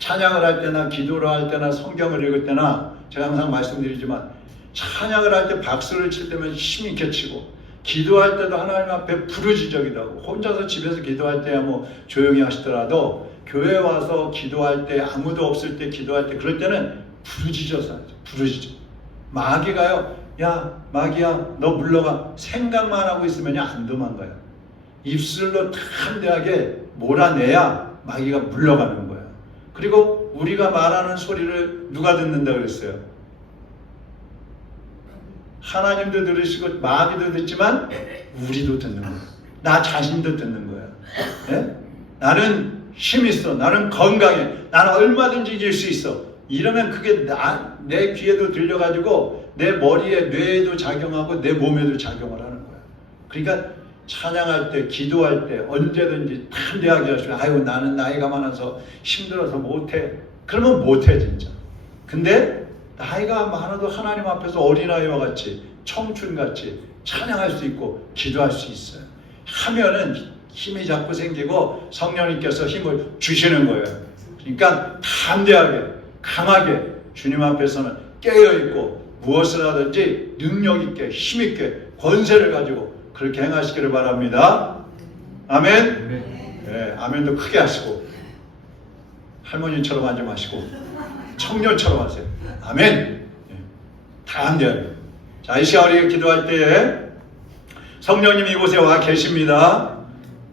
찬양을 할 때나 기도를 할 때나 성경을 읽을 때나 제가 항상 말씀드리지만 찬양을 할 때 박수를 칠 때면 힘 있게 치고 기도할 때도 하나님 앞에 부르짖기도 하고 혼자서 집에서 기도할 때야 뭐 조용히 하시더라도 교회 와서 기도할 때 아무도 없을 때 기도할 때 그럴 때는 부르짖어서 하죠. 부르짖어. 마귀가요, 야 마귀야 너 물러가 생각만 하고 있으면 안 도망가요. 입술로 담대하게 몰아내야 마귀가 물러가는 거예요. 그리고 우리가 말하는 소리를 누가 듣는다 그랬어요? 하나님도 들으시고 마귀도 듣지만 우리도 듣는 거예요. 나 자신도 듣는 거예요. 네? 나는 힘 있어. 나는 건강해. 나는 얼마든지 이길 수 있어. 이러면 그게 내 귀에도 들려가지고 내 머리에 뇌에도 작용하고 내 몸에도 작용을 하는 거예요. 그러니까 찬양할 때 기도할 때 언제든지 담대하게 하시고 아유 나는 나이가 많아서 힘들어서 못해. 그러면 못해 진짜. 근데 나이가 많아도 하나님 앞에서 어린아이와 같이 청춘같이 찬양할 수 있고 기도할 수 있어요. 하면은 힘이 자꾸 생기고 성령님께서 힘을 주시는 거예요. 그러니까 담대하게 강하게 주님 앞에서는 깨어있고 무엇을 하든지 능력있게 힘있게 권세를 가지고 그렇게 행하시기를 바랍니다. 아멘. 네, 아멘도 크게 하시고 할머니처럼 하지 마시고 청년처럼 하세요. 아멘. 네, 담대하게. 자, 이 시간 우리가 기도할 때에 성령님 이곳에 와 계십니다.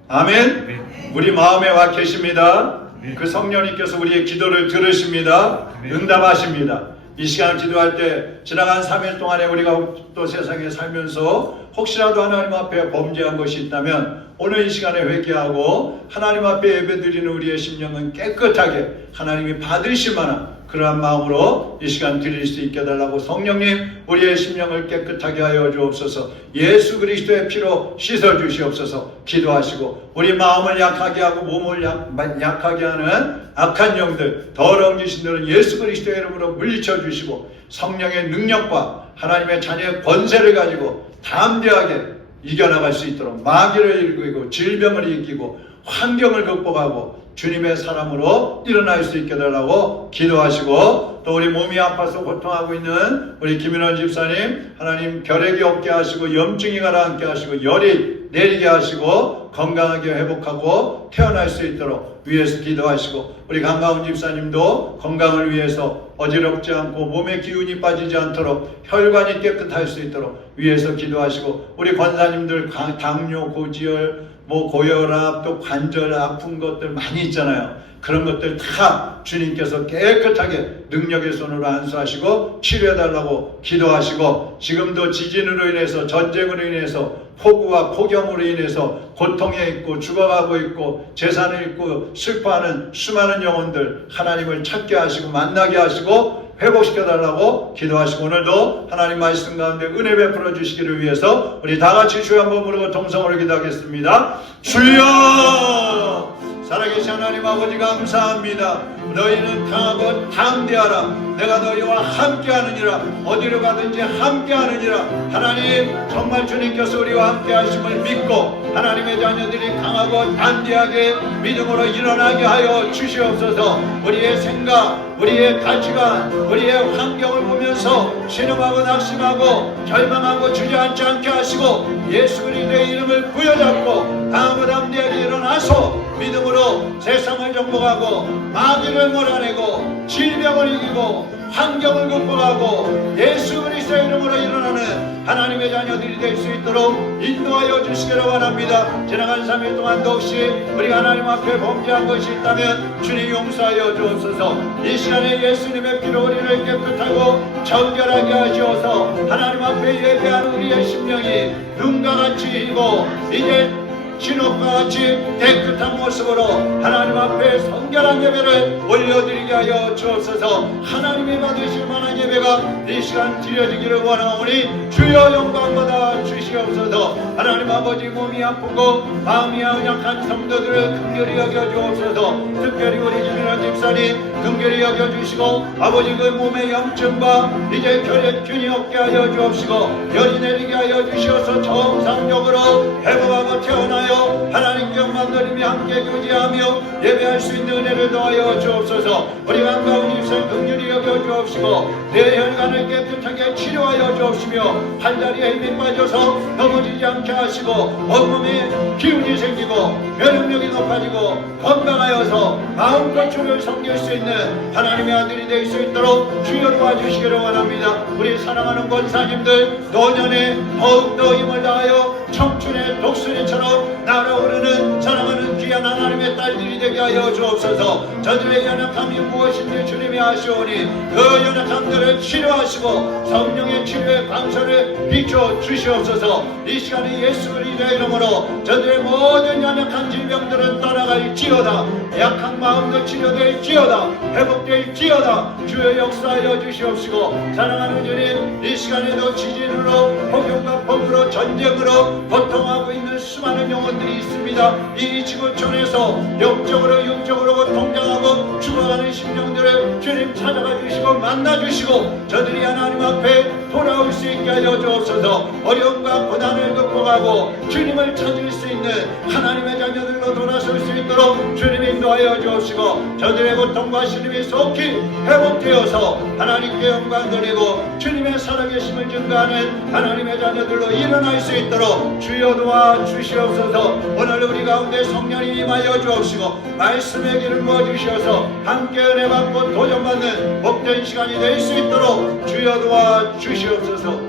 아멘. 우리 마음에 와 계십니다. 그 성령님께서 우리의 기도를 들으십니다. 응답하십니다. 이 시간 기도할 때 지나간 3일 동안에 우리가 또 세상에 살면서 혹시라도 하나님 앞에 범죄한 것이 있다면 오늘 이 시간에 회개하고 하나님 앞에 예배드리는 우리의 심령은 깨끗하게 하나님이 받으실 만한 그러한 마음으로 이 시간 드릴 수 있게 해달라고 성령님 우리의 심령을 깨끗하게 하여 주옵소서. 예수 그리스도의 피로 씻어 주시옵소서. 기도하시고 우리 마음을 약하게 하고 몸을 약하게 하는 악한 영들 더러운 귀신들은 예수 그리스도의 이름으로 물리쳐 주시고 성령의 능력과 하나님의 자녀의 권세를 가지고 담대하게 이겨나갈 수 있도록 마귀를 이기고 질병을 이기고 환경을 극복하고 주님의 사람으로 일어날 수 있게 해달라고 기도하시고 또 우리 몸이 아파서 고통하고 있는 우리 김인원 집사님 하나님 결핵이 없게 하시고 염증이 가라앉게 하시고 열이 내리게 하시고 건강하게 회복하고 태어날 수 있도록 위해서 기도하시고 우리 강가운 집사님도 건강을 위해서 어지럽지 않고 몸에 기운이 빠지지 않도록 혈관이 깨끗할 수 있도록 위해서 기도하시고 우리 권사님들 당뇨, 고지혈, 고혈압 또 관절 아픈 것들 많이 있잖아요. 그런 것들 다 주님께서 깨끗하게 능력의 손으로 안수하시고 치료해달라고 기도하시고 지금도 지진으로 인해서 전쟁으로 인해서 폭우와 폭염으로 인해서 고통에 있고 죽어가고 있고 재산을 잃고 슬퍼하는 수많은 영혼들 하나님을 찾게 하시고 만나게 하시고 회복시켜달라고 기도하시고 오늘도 하나님 말씀 가운데 은혜 베풀어 주시기를 위해서 우리 다같이 주여 한번 부르고 동성으로 기도하겠습니다. 주여 살아계신 하나님 아버지 감사합니다. 너희는 강하고 담대하라. 내가 너희와 함께하느니라. 어디로 가든지 함께하느니라. 하나님 정말 주님께서 우리와 함께하심을 믿고 하나님의 자녀들이 강하고 담대하게 믿음으로 일어나게 하여 주시옵소서. 우리의 생각, 우리의 가치관, 우리의 환경을 보면서 신음하고 낙심하고 절망하고 주저앉지 않게 하시고 예수 그리스도의 이름을 부여잡고 강하고 담대하게 일어나서 믿음으로 세상을 정복하고 마귀를 몰아내고 질병을 이기고 환경을 극복하고 예수 그리스도의 이름으로 일어나는 하나님의 자녀들이 될 수 있도록 인도하여 주시기를 바랍니다. 지나간 3일 동안도 혹시 우리가 하나님 앞에 범죄한 것이 있다면 주님 용서하여 주옵소서. 이 시간에 예수님의 피로 우리를 깨끗하고 정결하게 하시어서 하나님 앞에 예배하는 우리의 심령이 눈과 같이 이고 이제 진흙과 같이 깨끗한 모습으로 하나님 앞에 성결한 예배를 올려드리게 하여 주옵소서. 하나님이 받으실 만한 예배가 이 시간 드려지기를 원하오니 주여 영광 받아 주시옵소서. 하나님 아버지 몸이 아프고 마음이 약한 성도들을 긍휼히 여겨 주옵소서. 특별히 우리 김인원 목사님 긍휼히 여겨주시고 아버지 그 몸의 염증과 이제 혈액균이 없게 하여 주옵시고 열이 내리게 하여 주시어서 정상적으로 회복하고 태어나요 하나님께 영광 드리며 함께 교제하며 예배할 수 있는 은혜를 더하여 주옵소서. 우리 한가운 일생 긍휼히 여겨 주옵시고 내 혈관을 깨끗하게 치료하여 주옵시며 팔다리에 힘이 빠져서 넘어지지 않게 하시고 온몸에 기운이 생기고 면역력이 높아지고 건강하여서 마음껏 주를 섬길 수 있는 하나님의 아들이 될 수 있도록 주여 도와주시기를 원합니다. 우리 사랑하는 권사님들 노년에 더욱더 힘을 다하여 청춘의 독수리처럼 날아오르는 사랑하는 귀한 하나님의 딸들이 되게 하여 주옵소서. 저들의 연약함이 무엇인지 주님이 아시오니 그 연약함들을 치료하시고 성령의 치료의 광선을 비춰 주시옵소서. 이 시간에 예수 그리스도의 이름으로 저들의 모든 연약한 질병들은 떠나갈지어다. 약한 마음도 치료될지어다. 회복될지어다. 주여 역사하여 주시옵시고 사랑하는 주님 이 시간에도 지진으로 폭염과 폭우로 전쟁으로 고통하고 있는 수많은 영혼들이 있습니다. 이 지구촌에서 영적으로 육적으로 고통당하고 죽어가는 심령들을 주님 찾아가 주시고 만나 주시고 저들이 하나님 앞에 돌아올 수 있게 하여 주옵소서. 어려움과 고난을 극복하고 주님을 찾을 수 있는 하나님의 자녀들로 돌아설 수 있도록 주님 인도하여 주옵시고 저들의 고통과 시름이 속히 회복되어서 하나님께 영광 드리고 주님의 살아계심을 증거하는 하나님의 자녀들로 일어날 수 있도록 주여 도와 주시옵소서. 오늘 우리 가운데 성령이 임하여 주옵시고 말씀의 길을 부어주셔서 함께 은혜 받고 도전받는 복된 시간이 될 수 있도록 주여 도와 주시옵소서.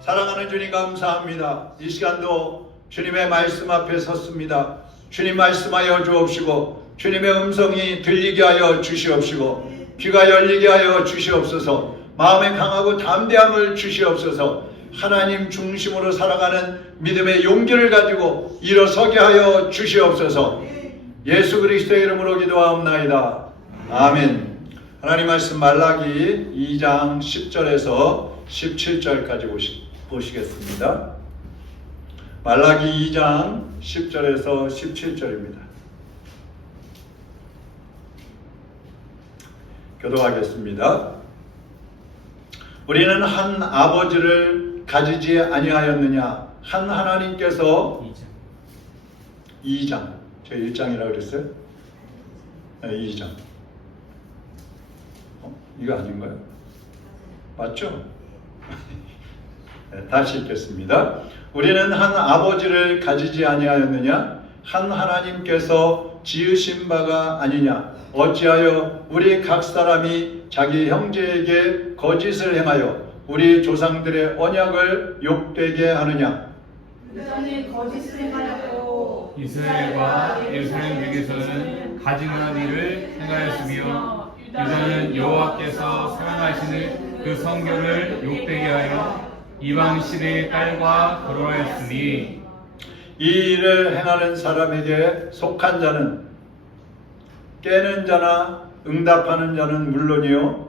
사랑하는 주님 감사합니다. 이 시간도 주님의 말씀 앞에 섰습니다. 주님 말씀하여 주옵시고 주님의 음성이 들리게 하여 주시옵시고 귀가 열리게 하여 주시옵소서. 마음에 강하고 담대함을 주시옵소서. 하나님 중심으로 살아가는 믿음의 용기를 가지고 일어서게 하여 주시옵소서. 예수 그리스도의 이름으로 기도하옵나이다. 아멘. 하나님 말씀 말라기 2장 10절에서 17절까지 보시겠습니다. 말라기 2장 10절에서 17절입니다. 교도하겠습니다. 우리는 한 아버지를 가지지 아니하였느냐? 한 하나님께서 2장 제가 1장이라고 그랬어요? 네, 2장 이거 아닌가요? 맞죠? 네, 다시 읽겠습니다. 우리는 한 아버지를 가지지 아니하였느냐? 한 하나님께서 지으신 바가 아니냐? 어찌하여 우리 각 사람이 자기 형제에게 거짓을 행하여 우리 조상들의 언약을 욕되게 하느냐? 그전에 거짓을 행하였고 이스라엘과 예루살렘 중에서는 가증한 일을 행하였으며 유다는 여호와께서 사랑하시는 그 성결을 욕되게 하여 이방 시대의 딸과 결혼하였으니 이 일을 행하는 사람에게 속한 자는 깨는 자나 응답하는 자는 물론이요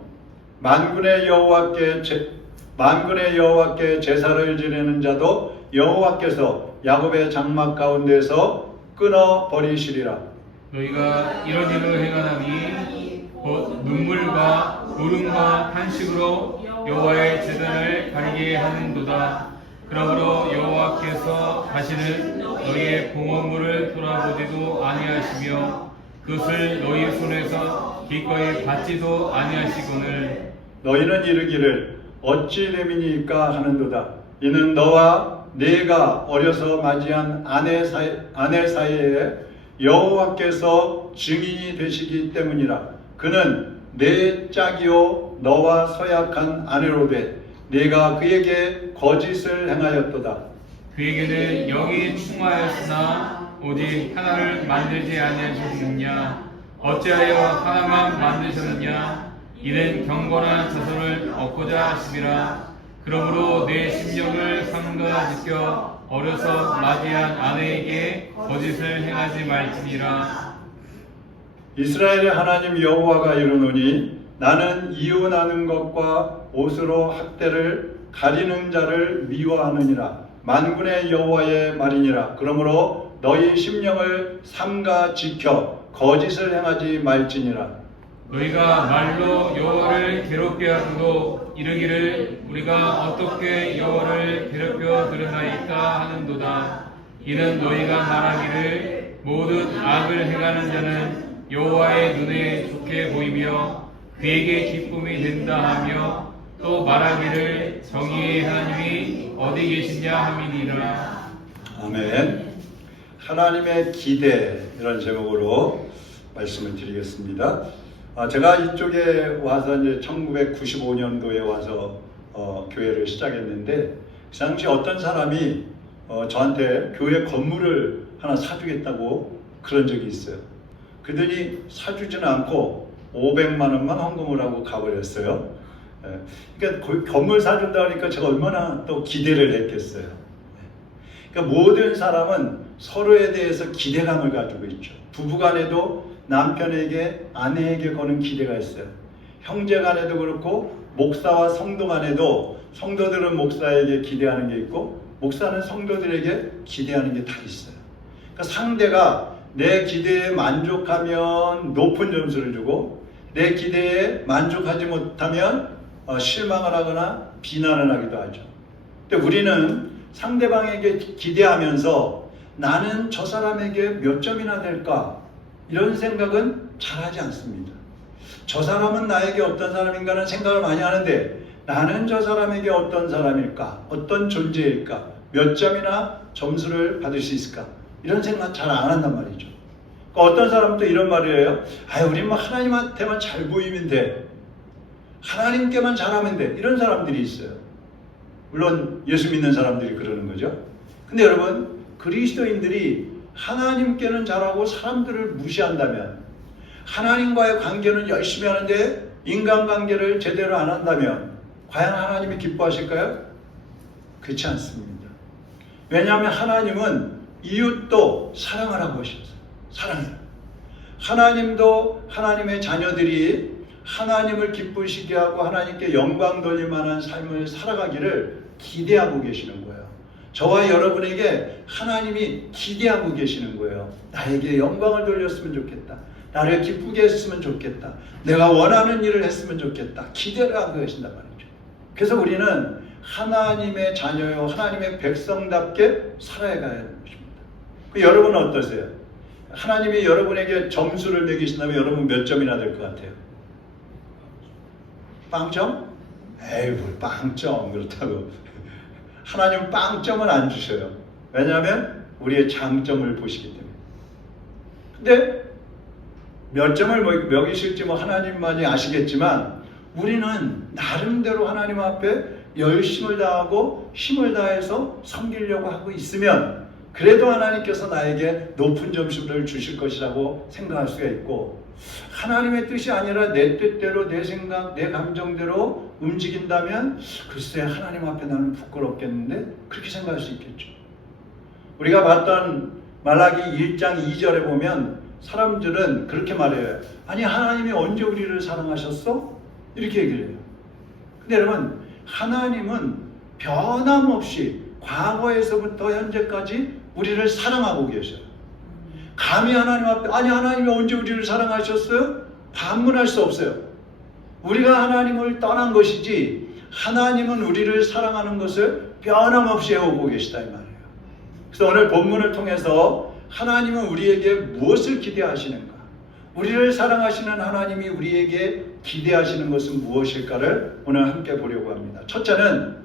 만군의 여호와께 제사를 지내는 자도 여호와께서 야곱의 장막 가운데서 끊어 버리시리라. 너희가 이런 일을 행하나니 곧 눈물과 울음과 탄식으로 여호와의 제단을 가리게 하는도다. 그러므로 여호와께서 다시는 너희의 봉헌물을 돌아보지도 아니하시며 그것을 너희 손에서 기꺼이 받지도 아니하시거늘 너희는 이르기를 어찌 됨이니까 하는도다. 이는 너와 네가 어려서 맞이한 아내 사이에 여호와께서 증인이 되시기 때문이라. 그는 내 짝이요 너와 서약한 아내로 돼 네가 그에게 거짓을 행하였도다. 그에게는 영이 충만하였으나 오직 하나를 만들지 아니하셨느냐? 어찌하여 하나만 만드셨느냐? 이는 경건한 자손을 얻고자 하심이라. 그러므로 내 심령을 삼가지켜 어려서 맞이한 아내에게 거짓을 행하지 말지니라. 이스라엘의 하나님 여호와가 이르노니 나는 이혼하는 것과 옷으로 학대를 가리는 자를 미워하느니라. 만군의 여호와의 말이니라. 그러므로 너희 심령을 삼가 지켜 거짓을 행하지 말지니라. 너희가 말로 여호와를 괴롭게 하고도 이르기를 우리가 어떻게 여호와를 괴롭혀 들었나이까 하는도다. 이는 너희가 말하기를 모든 악을 행하는 자는 여호와의 눈에 좋게 보이며 그에게 기쁨이 된다 하며 또 말하기를 정의의 하나님이 어디 계시냐 함이니라. 아멘. 하나님의 기대, 이런 제목으로 말씀을 드리겠습니다. 제가 이쪽에 와서 이제 1995년도에 와서 교회를 시작했는데, 그 당시 어떤 사람이 저한테 교회 건물을 하나 사주겠다고 그런 적이 있어요. 그러더니 사주지는 않고 500만 원만 헌금을 하고 가버렸어요. 그러니까 건물 사준다 하니까 제가 얼마나 또 기대를 했겠어요. 그러니까 모든 사람은 서로에 대해서 기대감을 가지고 있죠. 부부간에도 남편에게, 아내에게 거는 기대가 있어요. 형제간에도 그렇고, 목사와 성도간에도 성도들은 목사에게 기대하는 게 있고, 목사는 성도들에게 기대하는 게 다 있어요. 그러니까 상대가 내 기대에 만족하면 높은 점수를 주고, 내 기대에 만족하지 못하면 실망을 하거나 비난을 하기도 하죠. 근데 우리는 상대방에게 기대하면서 나는 저 사람에게 몇 점이나 될까? 이런 생각은 잘 하지 않습니다. 저 사람은 나에게 어떤 사람인가는 생각을 많이 하는데, 나는 저 사람에게 어떤 사람일까? 어떤 존재일까? 몇 점이나 점수를 받을 수 있을까? 이런 생각 잘 안 한단 말이죠. 그러니까 어떤 사람도 이런 말을 해요. 우린 뭐 하나님한테만 잘 보이면 돼. 하나님께만 잘하면 돼. 이런 사람들이 있어요. 물론 예수 믿는 사람들이 그러는 거죠. 근데 여러분, 그리스도인들이 하나님께는 잘하고 사람들을 무시한다면, 하나님과의 관계는 열심히 하는데 인간관계를 제대로 안 한다면 과연 하나님이 기뻐하실까요? 그렇지 않습니다. 왜냐하면 하나님은 이웃도 사랑하라고 하셨어요. 사랑해라. 하나님도 하나님의 자녀들이 하나님을 기쁘시게 하고 하나님께 영광 돌릴 만한 삶을 살아가기를 기대하고 계시는 거예요. 저와 여러분에게 하나님이 기대하고 계시는 거예요. 나에게 영광을 돌렸으면 좋겠다. 나를 기쁘게 했으면 좋겠다. 내가 원하는 일을 했으면 좋겠다. 기대를 하고 계신단 말이죠. 그래서 우리는 하나님의 자녀요, 하나님의 백성답게 살아가야 하는 것입니다. 여러분은 어떠세요? 하나님이 여러분에게 점수를 매기신다면 여러분 몇 점이나 될 것 같아요? 빵점? 에이, 뭘 빵점 그렇다고. 하나님은 빵점은 안 주셔요. 왜냐하면 우리의 장점을 보시기 때문에. 근데 몇 점을 매기실지 하나님만이 아시겠지만, 우리는 나름대로 하나님 앞에 열심을 다하고 힘을 다해서 섬기려고 하고 있으면 그래도 하나님께서 나에게 높은 점수를 주실 것이라고 생각할 수가 있고, 하나님의 뜻이 아니라 내 뜻대로, 내 생각, 내 감정대로 움직인다면 글쎄 하나님 앞에 나는 부끄럽겠는데, 그렇게 생각할 수 있겠죠. 우리가 봤던 말라기 1장 2절에 보면 사람들은 그렇게 말해요. 아니, 하나님이 언제 우리를 사랑하셨어? 이렇게 얘기를 해요. 근데 여러분, 하나님은 변함없이 과거에서부터 현재까지 우리를 사랑하고 계셔요. 감히 하나님 앞에 아니 하나님이 언제 우리를 사랑하셨어요? 반문할 수 없어요. 우리가 하나님을 떠난 것이지 하나님은 우리를 사랑하는 것을 변함없이 해오고 계시다 이 말이에요. 그래서 오늘 본문을 통해서 하나님은 우리에게 무엇을 기대하시는가? 우리를 사랑하시는 하나님이 우리에게 기대하시는 것은 무엇일까를 오늘 함께 보려고 합니다. 첫째는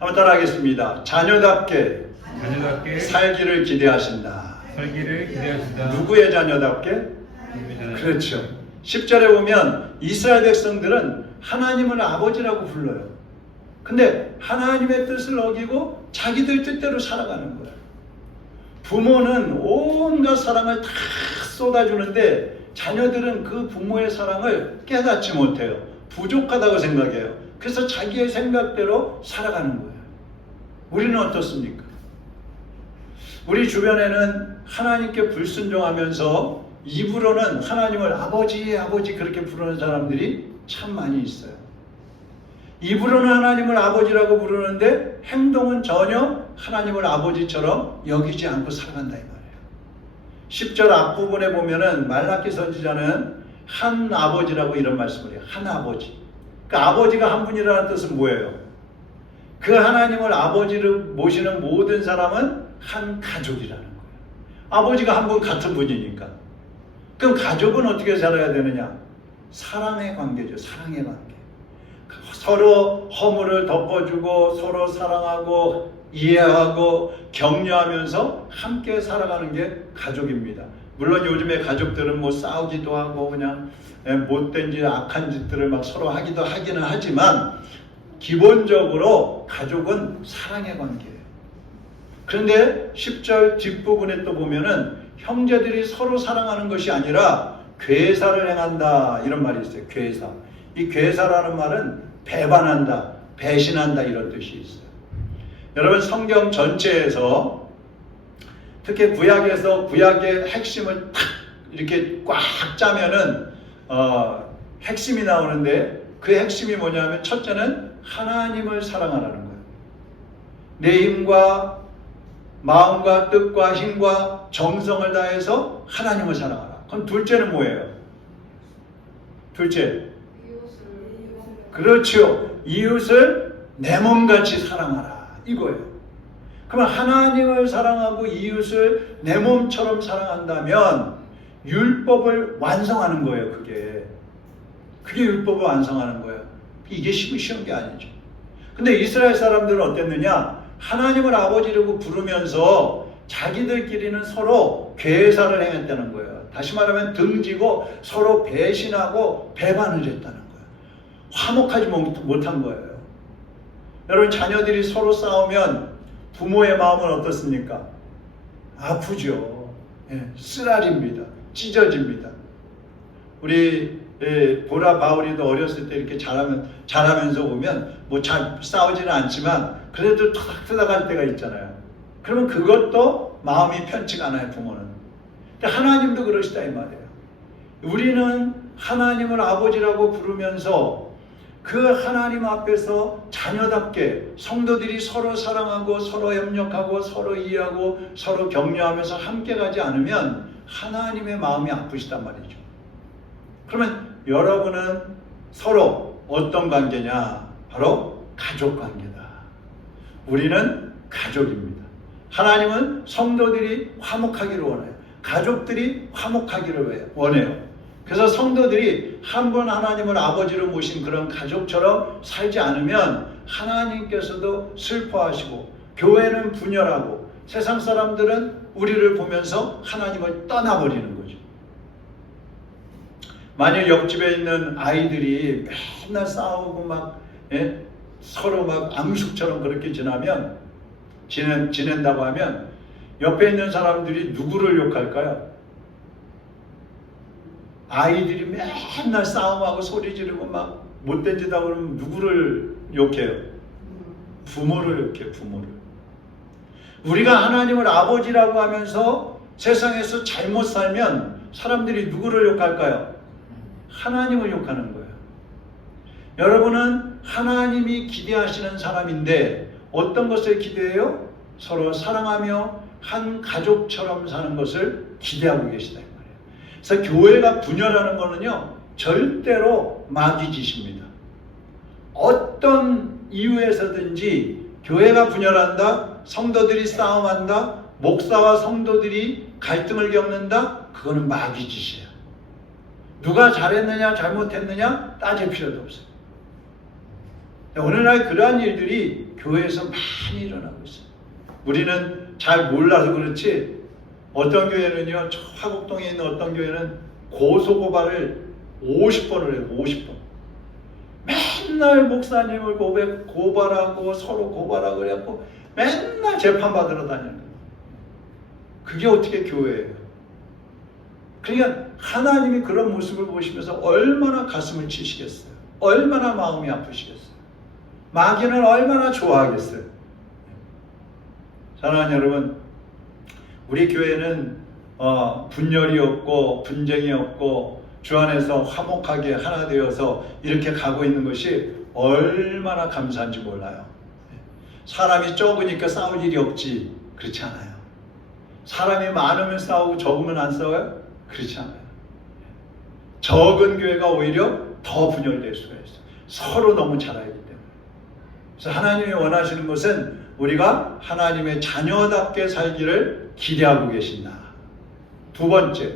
한번 따라하겠습니다. 자녀답게 살기를 기대하신다. 살기를 기대하신다. 누구의 자녀답게? 그렇죠. 10절에 보면 이스라엘 백성들은 하나님을 아버지라고 불러요. 근데 하나님의 뜻을 어기고 자기들 뜻대로 살아가는 거예요. 부모는 온갖 사랑을 다 쏟아주는데 자녀들은 그 부모의 사랑을 깨닫지 못해요. 부족하다고 생각해요. 그래서 자기의 생각대로 살아가는 거예요. 우리는 어떻습니까? 우리 주변에는 하나님께 불순종하면서 입으로는 하나님을 아버지 아버지 그렇게 부르는 사람들이 참 많이 있어요. 입으로는 하나님을 아버지라고 부르는데 행동은 전혀 하나님을 아버지처럼 여기지 않고 살아간다 이 말이에요. 10절 앞부분에 보면은 말라기 선지자는 한 아버지라고 이런 말씀을 해요. 한 아버지. 그 아버지가 한 분이라는 뜻은 뭐예요? 그 하나님을 아버지로 모시는 모든 사람은 한 가족이라는 거예요. 아버지가 한 분 같은 분이니까. 그럼 가족은 어떻게 살아야 되느냐? 사랑의 관계죠. 사랑의 관계. 서로 허물을 덮어주고 서로 사랑하고 이해하고 격려하면서 함께 살아가는 게 가족입니다. 물론 요즘에 가족들은 뭐 싸우기도 하고 그냥 못된 짓, 악한 짓들을 막 서로 하기는 하지만 기본적으로 가족은 사랑의 관계예요. 그런데 10절 뒷부분에 또 보면은 형제들이 서로 사랑하는 것이 아니라 괴사를 행한다 이런 말이 있어요. 괴사. 이 괴사라는 말은 배반한다, 배신한다 이런 뜻이 있어요. 여러분 성경 전체에서 특히 구약에서 구약의 핵심을 탁 이렇게 꽉 짜면은 핵심이 나오는데 그 핵심이 뭐냐면 첫째는 하나님을 사랑하라는 거예요. 내 힘과 마음과 뜻과 힘과 정성을 다해서 하나님을 사랑하라. 그럼 둘째는 뭐예요? 둘째. 그렇죠. 이웃을 내 몸같이 사랑하라. 이거예요. 그러면 하나님을 사랑하고 이웃을 내 몸처럼 사랑한다면 율법을 완성하는 거예요. 그게 율법을 완성하는 거예요. 이게 쉬운 게 아니죠. 근데 이스라엘 사람들은 어땠느냐? 하나님을 아버지라고 부르면서 자기들끼리는 서로 괴사를 행했다는 거예요. 다시 말하면 등지고 서로 배신하고 배반을 했다는 거예요. 화목하지 못한 거예요. 여러분 자녀들이 서로 싸우면 부모의 마음은 어떻습니까? 아프죠. 쓰라립니다. 찢어집니다. 우리 보라 바울이도 어렸을 때 이렇게 자라면서 보면 뭐 잘 싸우지는 않지만 그래도 토닥토닥 할 때가 있잖아요. 그러면 그것도 마음이 편치가 않아요. 부모는. 근데 하나님도 그러시다 이 말이에요. 우리는 하나님을 아버지라고 부르면서 그 하나님 앞에서 자녀답게 성도들이 서로 사랑하고 서로 협력하고 서로 이해하고 서로 격려하면서 함께 가지 않으면 하나님의 마음이 아프시단 말이죠. 그러면 여러분은 서로 어떤 관계냐? 바로 가족 관계다. 우리는 가족입니다. 하나님은 성도들이 화목하기를 원해요. 가족들이 화목하기를 원해요. 그래서 성도들이 한 분 하나님을 아버지로 모신 그런 가족처럼 살지 않으면 하나님께서도 슬퍼하시고 교회는 분열하고 세상 사람들은 우리를 보면서 하나님을 떠나버리는 거죠. 만약 옆집에 있는 아이들이 맨날 싸우고 막 서로 막 앙숙처럼 그렇게 지낸다고 하면 옆에 있는 사람들이 누구를 욕할까요? 아이들이 맨날 싸움하고 소리 지르고 막 못된 짓 하고 그러면 누구를 욕해요? 부모를 욕해요. 부모를. 우리가 하나님을 아버지라고 하면서 세상에서 잘못 살면 사람들이 누구를 욕할까요? 하나님을 욕하는 거예요. 여러분은 하나님이 기대하시는 사람인데 어떤 것을 기대해요? 서로 사랑하며 한 가족처럼 사는 것을 기대하고 계시다. 그래서 교회가 분열하는 거는요 절대로 마귀 짓입니다. 어떤 이유에서든지 교회가 분열한다, 성도들이 싸움한다, 목사와 성도들이 갈등을 겪는다, 그거는 마귀 짓이에요. 누가 잘했느냐 잘못했느냐 따질 필요도 없어요. 오늘날 그러한 일들이 교회에서 많이 일어나고 있어요. 우리는 잘 몰라서 그렇지 어떤 교회는요, 저 화곡동에 있는 어떤 교회는 고소고발을 50번을 해요. 50번. 맨날 목사님을 고발하고 서로 고발하고 그래갖고 맨날 재판받으러 다니는 거예요. 그게 어떻게 교회예요? 그러니까 하나님이 그런 모습을 보시면서 얼마나 가슴을 치시겠어요? 얼마나 마음이 아프시겠어요? 마귀는 얼마나 좋아하겠어요? 사랑하는 여러분, 우리 교회는 분열이 없고 분쟁이 없고 주 안에서 화목하게 하나 되어서 이렇게 가고 있는 것이 얼마나 감사한지 몰라요. 사람이 적으니까 싸울 일이 없지, 그렇지 않아요. 사람이 많으면 싸우고 적으면 안 싸워요? 그렇지 않아요. 적은 교회가 오히려 더 분열될 수가 있어요. 서로 너무 잘 알기 때문에. 그래서 하나님이 원하시는 것은 우리가 하나님의 자녀답게 살기를 기대하고 계신다. 두 번째,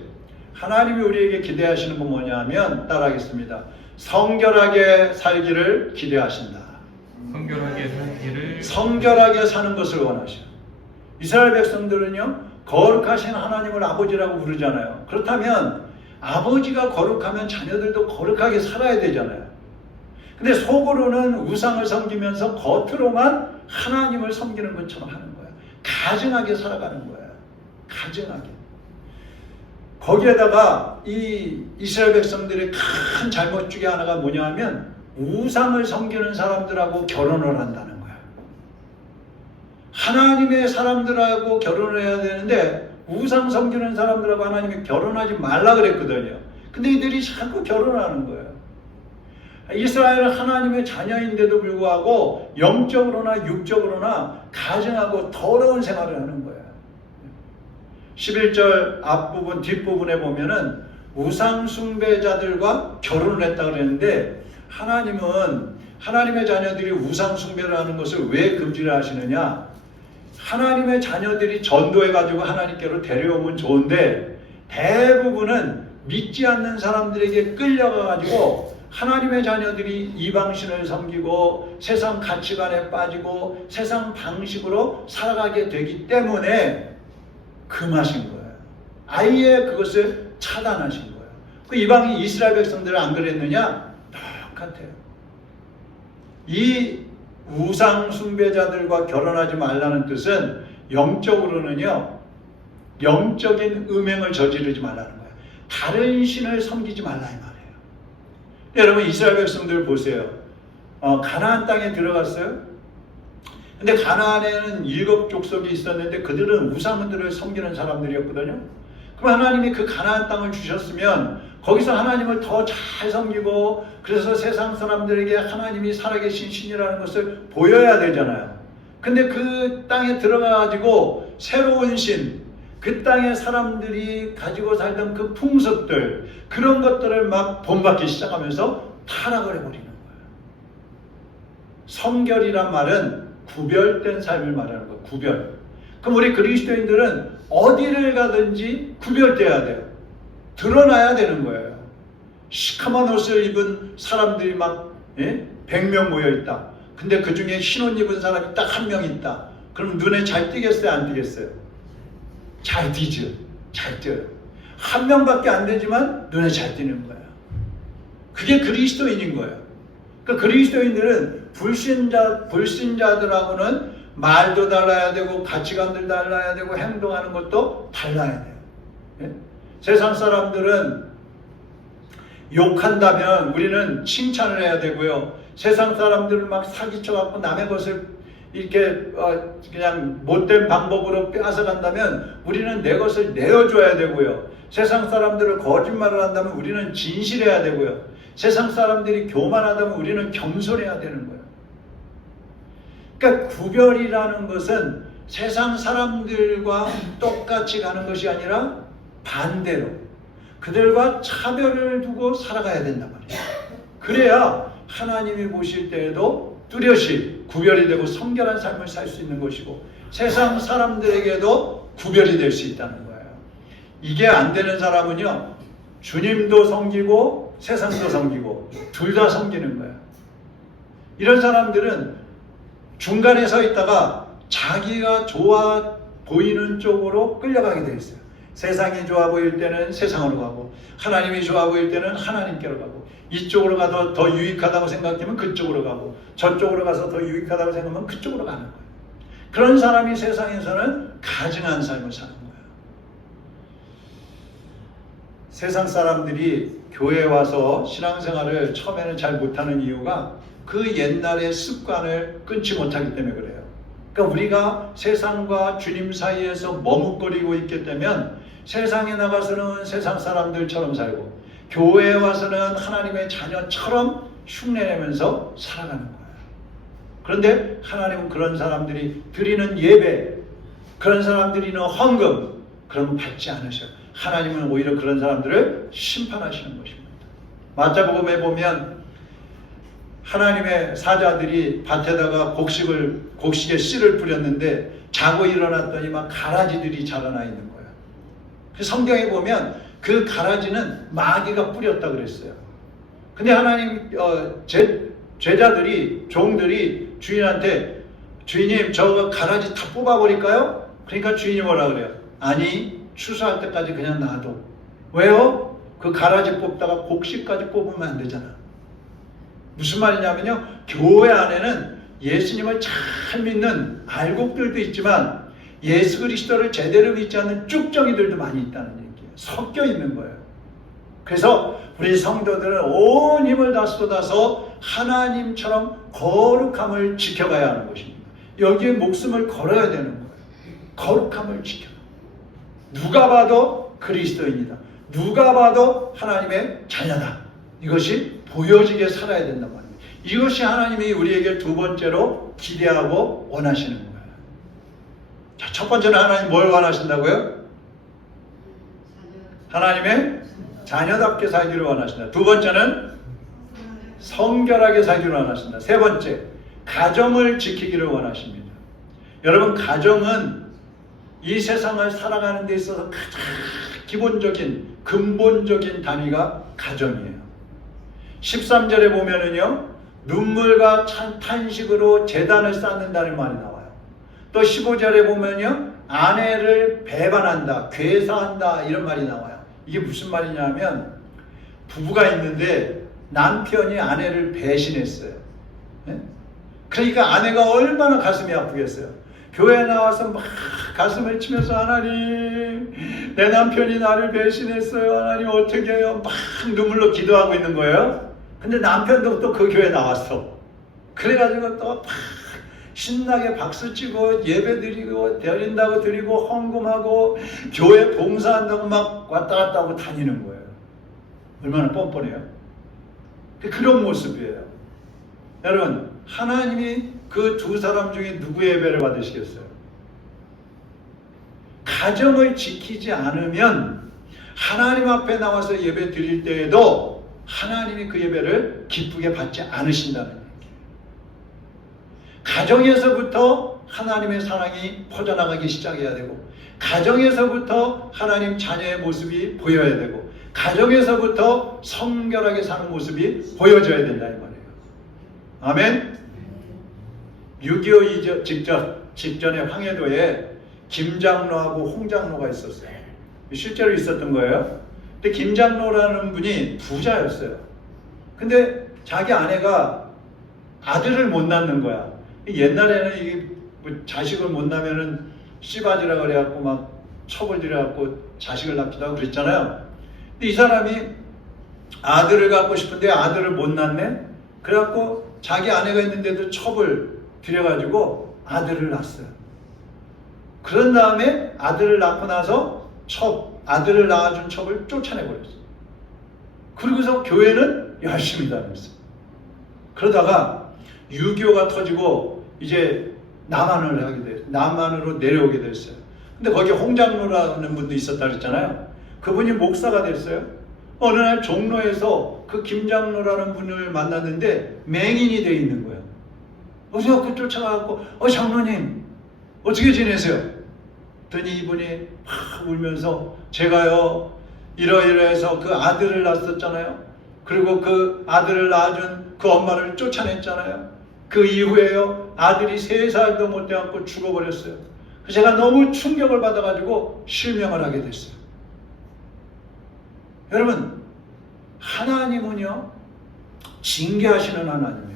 하나님이 우리에게 기대하시는 건 뭐냐면 따라하겠습니다. 성결하게 살기를 기대하신다. 성결하게 살기를 성결하게 사는 것을 원하셔요. 이스라엘 백성들은요, 거룩하신 하나님을 아버지라고 부르잖아요. 그렇다면 아버지가 거룩하면 자녀들도 거룩하게 살아야 되잖아요. 근데 속으로는 우상을 섬기면서 겉으로만 하나님을 섬기는 것처럼 하는 거예요. 가증하게 살아가는 거예요. 가증하게. 거기에다가 이 이스라엘 백성들의 큰 잘못 중에 하나가 뭐냐면 우상을 섬기는 사람들하고 결혼을 한다는 거예요. 하나님의 사람들하고 결혼을 해야 되는데 우상 섬기는 사람들하고 하나님이 결혼하지 말라 그랬거든요. 근데 이들이 자꾸 결혼하는 거예요. 이스라엘은 하나님의 자녀인데도 불구하고 영적으로나 육적으로나 가증하고 더러운 생활을 하는 거예요. 11절 앞부분 뒷부분에 보면은 우상 숭배자들과 결혼을 했다 그랬는데 하나님은 하나님의 자녀들이 우상 숭배를 하는 것을 왜 금지를 하시느냐? 하나님의 자녀들이 전도해가지고 하나님께로 데려오면 좋은데 대부분은 믿지 않는 사람들에게 끌려가가지고 하나님의 자녀들이 이방신을 섬기고 세상 가치관에 빠지고 세상 방식으로 살아가게 되기 때문에 금하신 거예요. 아예 그것을 차단하신 거예요. 그 이방인 이스라엘 백성들은 안 그랬느냐? 똑같아요. 이 우상 숭배자들과 결혼하지 말라는 뜻은 영적으로는요, 영적인 음행을 저지르지 말라는 거예요. 다른 신을 섬기지 말라 이 말이에요. 여러분 이스라엘 백성들 보세요. 가나안 땅에 들어갔어요. 근데 가나안에는 7 족속이 있었는데 그들은 우상들을 섬기는 사람들이었거든요. 그럼 하나님이 그 가나안 땅을 주셨으면 거기서 하나님을 더 잘 섬기고 그래서 세상 사람들에게 하나님이 살아계신 신이라는 것을 보여야 되잖아요. 근데 그 땅에 들어가가지고 새로운 신, 그 땅의 사람들이 가지고 살던 그 풍습들, 그런 것들을 막 본받기 시작하면서 타락을 해버리는 거예요. 성결이란 말은 구별된 삶을 말하는 거예요. 구별. 그럼 우리 그리스도인들은 어디를 가든지 구별돼야 돼요. 드러나야 되는 거예요. 시커먼 옷을 입은 사람들이 막 100명 모여 있다. 근데 그 중에 흰 옷 입은 사람이 딱 한 명 있다. 그럼 눈에 잘 띄겠어요? 안 띄겠어요? 잘 띄죠. 잘 띄어요. 한 명밖에 안 되지만 눈에 잘 띄는 거예요. 그게 그리스도인인 거예요. 그러니까 그리스도인들은 불신자들하고는 말도 달라야 되고 가치관들 달라야 되고 행동하는 것도 달라야 돼요. 예? 세상 사람들은 욕한다면 우리는 칭찬을 해야 되고요. 세상 사람들을 막 사기쳐갖고 남의 것을 이렇게 그냥 못된 방법으로 빼앗아간다면 우리는 내 것을 내어줘야 되고요. 세상 사람들을 거짓말을 한다면 우리는 진실해야 되고요. 세상 사람들이 교만하다면 우리는 겸손해야 되는 거예요. 그러니까 구별이라는 것은 세상 사람들과 똑같이 가는 것이 아니라 반대로 그들과 차별을 두고 살아가야 된단 말이에요. 그래야 하나님이 보실 때에도 뚜렷이 구별이 되고 성결한 삶을 살 수 있는 것이고 세상 사람들에게도 구별이 될 수 있다는 거예요. 이게 안 되는 사람은요, 주님도 섬기고 세상도 섬기고 둘 다 섬기는 거예요. 이런 사람들은 중간에 서 있다가 자기가 좋아 보이는 쪽으로 끌려가게 돼 있어요. 세상이 좋아 보일 때는 세상으로 가고 하나님이 좋아 보일 때는 하나님께로 가고 이쪽으로 가서 더 유익하다고 생각하면 그쪽으로 가고 저쪽으로 가서 더 유익하다고 생각하면 그쪽으로 가는 거예요. 그런 사람이 세상에서는 가증한 삶을 사는 거예요. 세상 사람들이 교회에 와서 신앙생활을 처음에는 잘 못하는 이유가 그 옛날의 습관을 끊지 못하기 때문에 그래요. 그러니까 우리가 세상과 주님 사이에서 머뭇거리고 있기 때문에 세상에 나가서는 세상 사람들처럼 살고 교회에 와서는 하나님의 자녀처럼 흉내내면서 살아가는 거예요. 그런데 하나님은 그런 사람들이 드리는 예배, 그런 사람들이 있는 헌금, 그러면 받지 않으셔요. 하나님은 오히려 그런 사람들을 심판하시는 것입니다. 마태복음에 보면 하나님의 사자들이 밭에다가 곡식에 씨를 뿌렸는데 자고 일어났더니 막 가라지들이 자라나 있는 거예요. 그 성경에 보면 그 가라지는 마귀가 뿌렸다 그랬어요. 근데 하나님 제자들이 종들이 주인한테 주인님 저거 가라지 다 뽑아버릴까요? 그러니까 주인이 뭐라 그래요? 아니 추수할 때까지 그냥 놔둬. 왜요? 그 가라지 뽑다가 곡식까지 뽑으면 안 되잖아. 무슨 말이냐면요, 교회 안에는 예수님을 잘 믿는 알곡들도 있지만 예수 그리스도를 제대로 믿지 않는 쭉정이들도 많이 있다는 얘기예요. 섞여 있는 거예요. 그래서 우리 성도들은 온 힘을 다 쏟아서 하나님처럼 거룩함을 지켜가야 하는 것입니다. 여기에 목숨을 걸어야 되는 거예요. 거룩함을 지켜. 누가 봐도 그리스도인이다. 누가 봐도 하나님의 자녀다. 이것이 보여지게 살아야 된단 말입니다. 이것이 하나님이 우리에게 두 번째로 기대하고 원하시는 거예요. 자, 첫 번째는 하나님 뭘 원하신다고요? 하나님의 자녀답게 살기를 원하신다. 두 번째는 성결하게 살기를 원하신다. 세 번째, 가정을 지키기를 원하십니다. 여러분, 가정은 이 세상을 살아가는 데 있어서 가장 기본적인 근본적인 단위가 가정이에요. 13절에 보면은요, 눈물과 탄식으로 제단을 쌓는다는 말이 나와요. 또 15절에 보면요, 아내를 배반한다, 괴사한다 이런 말이 나와요. 이게 무슨 말이냐면 부부가 있는데 남편이 아내를 배신했어요. 네? 그러니까 아내가 얼마나 가슴이 아프겠어요. 교회에 나와서 막 가슴을 치면서 하나님 내 남편이 나를 배신했어요. 하나님 어떻게 해요? 막 눈물로 기도하고 있는 거예요. 근데 남편도 또 그 교회에 나왔어. 그래가지고 또 막 신나게 박수치고 예배 드리고 드린다고 드리고 헌금하고 교회 봉사한다고 막 왔다 갔다 하고 다니는 거예요. 얼마나 뻔뻔해요. 그런 모습이에요. 여러분, 하나님이 그 두 사람 중에 누구의 예배를 받으시겠어요? 가정을 지키지 않으면 하나님 앞에 나와서 예배 드릴 때에도 하나님이 그 예배를 기쁘게 받지 않으신다는 얘기예요. 가정에서부터 하나님의 사랑이 퍼져나가기 시작해야 되고, 가정에서부터 하나님 자녀의 모습이 보여야 되고, 가정에서부터 성결하게 사는 모습이 보여져야 된다 이 말이에요. 아멘. 6.25 직전에 황해도에 김장로하고 홍장로가 있었어요. 실제로 있었던 거예요. 근데 김장로라는 분이 부자였어요. 근데 자기 아내가 아들을 못 낳는 거야. 옛날에는 이게 뭐 자식을 못 낳으면은 씨바지라 그래갖고 막 첩을 들여갖고 자식을 낳기도 하고 그랬잖아요. 근데 이 사람이 아들을 갖고 싶은데 아들을 못 낳네? 그래갖고 자기 아내가 있는데도 첩을 들여가지고 아들을 낳았어요. 그런 다음에 아들을 낳고 나서 아들을 낳아준 첩을 쫓아내버렸어요. 그러고서 교회는 열심히 다녔어요. 그러다가 6.25가 터지고 이제 남한을 하게 됐어요. 남한으로 내려오게 됐어요. 근데 거기 홍장로라는 분도 있었다 그랬잖아요. 그분이 목사가 됐어요. 어느 날 종로에서 그 김장로라는 분을 만났는데 맹인이 돼 있는 거예요. 그래서 그 쫓아가고 장로님 어떻게 지내세요? 그랬더니 이분이 막 울면서 제가요 이러이러해서 그 아들을 낳았었잖아요. 그리고 그 아들을 낳아준 그 엄마를 쫓아냈잖아요. 그 이후에요 아들이 3살도 못 돼갖고 죽어버렸어요. 제가 너무 충격을 받아가지고 실명을 하게 됐어요. 여러분, 하나님은요 징계하시는 하나님이에요.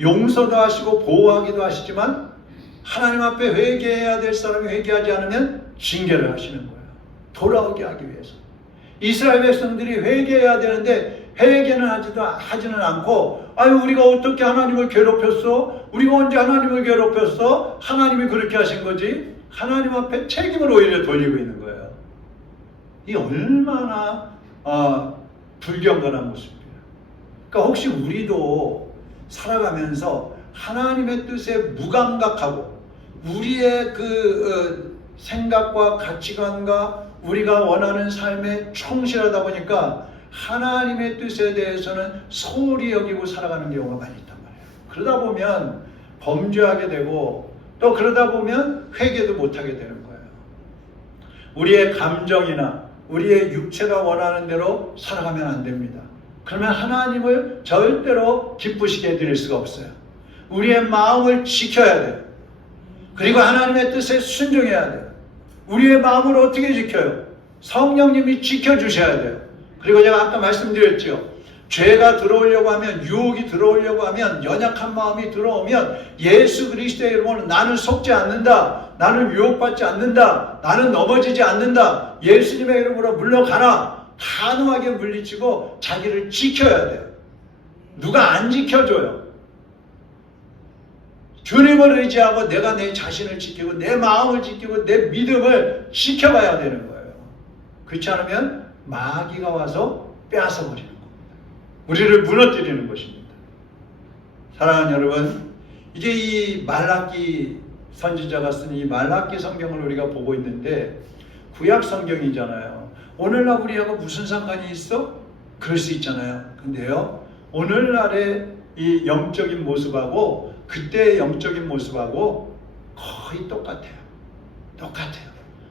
용서도 하시고 보호하기도 하시지만 하나님 앞에 회개해야 될 사람이 회개하지 않으면 징계를 하시는 거예요. 돌아오게 하기 위해서. 이스라엘 백성들이 회개해야 되는데 회개는 하지는 않고 아유 우리가 어떻게 하나님을 괴롭혔어? 우리가 언제 하나님을 괴롭혔어? 하나님이 그렇게 하신 거지? 하나님 앞에 책임을 오히려 돌리고 있는 거예요. 이 얼마나 불경건한 모습이에요. 그러니까 혹시 우리도 살아가면서 하나님의 뜻에 무감각하고 우리의 생각과 가치관과 우리가 원하는 삶에 충실하다 보니까 하나님의 뜻에 대해서는 소홀히 여기고 살아가는 경우가 많이 있단 말이에요. 그러다 보면 범죄하게 되고 또 그러다 보면 회개도 못하게 되는 거예요. 우리의 감정이나 우리의 육체가 원하는 대로 살아가면 안 됩니다. 그러면 하나님을 절대로 기쁘시게 해드릴 수가 없어요. 우리의 마음을 지켜야 돼요. 그리고 하나님의 뜻에 순종해야 돼요. 우리의 마음을 어떻게 지켜요? 성령님이 지켜주셔야 돼요. 그리고 제가 아까 말씀드렸죠. 죄가 들어오려고 하면, 유혹이 들어오려고 하면, 연약한 마음이 들어오면 예수 그리스도의 이름으로 나는 속지 않는다, 나는 유혹받지 않는다, 나는 넘어지지 않는다, 예수님의 이름으로 물러가라, 단호하게 물리치고 자기를 지켜야 돼요. 누가 안 지켜줘요. 주님을 의지하고 내가 내 자신을 지키고 내 마음을 지키고 내 믿음을 지켜봐야 되는 거예요. 그렇지 않으면 마귀가 와서 빼앗아버리는 겁니다. 우리를 무너뜨리는 것입니다. 사랑하는 여러분, 이제 이 말라기 선지자가 쓴 이 말라기 성경을 우리가 보고 있는데 구약 성경이잖아요. 오늘날 우리하고 무슨 상관이 있어? 그럴 수 있잖아요. 근데요, 오늘날의 이 영적인 모습하고 그때의 영적인 모습하고 거의 똑같아요. 똑같아요.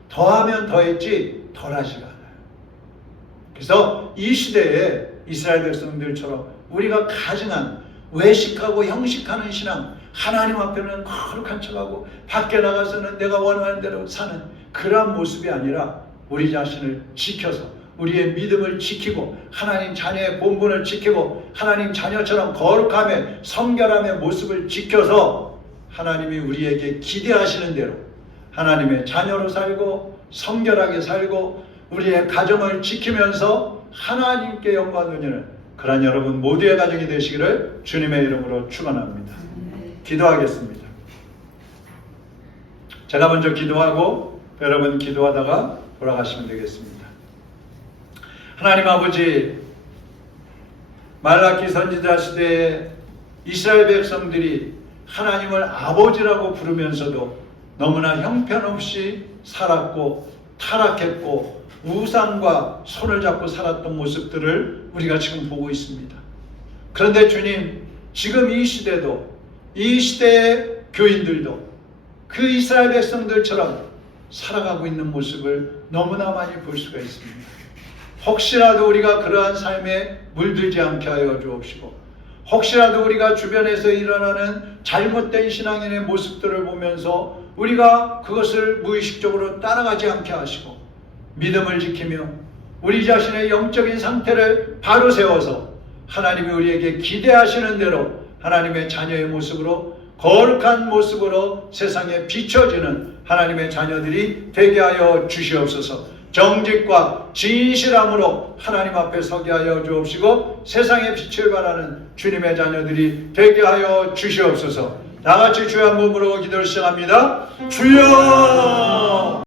더하면 더했지 덜하지가 않아요. 그래서 이 시대에 이스라엘 백성들처럼 우리가 가증한 외식하고 형식하는 신앙, 하나님 앞에는 거룩한 척하고 밖에 나가서는 내가 원하는 대로 사는 그러한 모습이 아니라 우리 자신을 지켜서 우리의 믿음을 지키고 하나님 자녀의 본분을 지키고 하나님 자녀처럼 거룩함에 성결함의 모습을 지켜서 하나님이 우리에게 기대하시는 대로 하나님의 자녀로 살고 성결하게 살고 우리의 가정을 지키면서 하나님께 영광 돌리는 그런 여러분 모두의 가정이 되시기를 주님의 이름으로 축원합니다. 기도하겠습니다. 제가 먼저 기도하고 여러분 기도하다가 돌아가시면 되겠습니다. 하나님 아버지, 말라기 선지자 시대에 이스라엘 백성들이 하나님을 아버지라고 부르면서도 너무나 형편없이 살았고 타락했고 우상과 손을 잡고 살았던 모습들을 우리가 지금 보고 있습니다. 그런데 주님, 지금 이 시대도 이 시대의 교인들도 그 이스라엘 백성들처럼 살아가고 있는 모습을 너무나 많이 볼 수가 있습니다. 혹시라도 우리가 그러한 삶에 물들지 않게 하여 주옵시고 혹시라도 우리가 주변에서 일어나는 잘못된 신앙인의 모습들을 보면서 우리가 그것을 무의식적으로 따라가지 않게 하시고 믿음을 지키며 우리 자신의 영적인 상태를 바로 세워서 하나님이 우리에게 기대하시는 대로 하나님의 자녀의 모습으로 거룩한 모습으로 세상에 비춰지는 하나님의 자녀들이 되게 하여 주시옵소서. 정직과 진실함으로 하나님 앞에 서게 하여 주옵시고 세상의 빛을 발하는 주님의 자녀들이 되게 하여 주시옵소서. 다같이 주여 한 몸으로 기도를 시작합니다. 주여!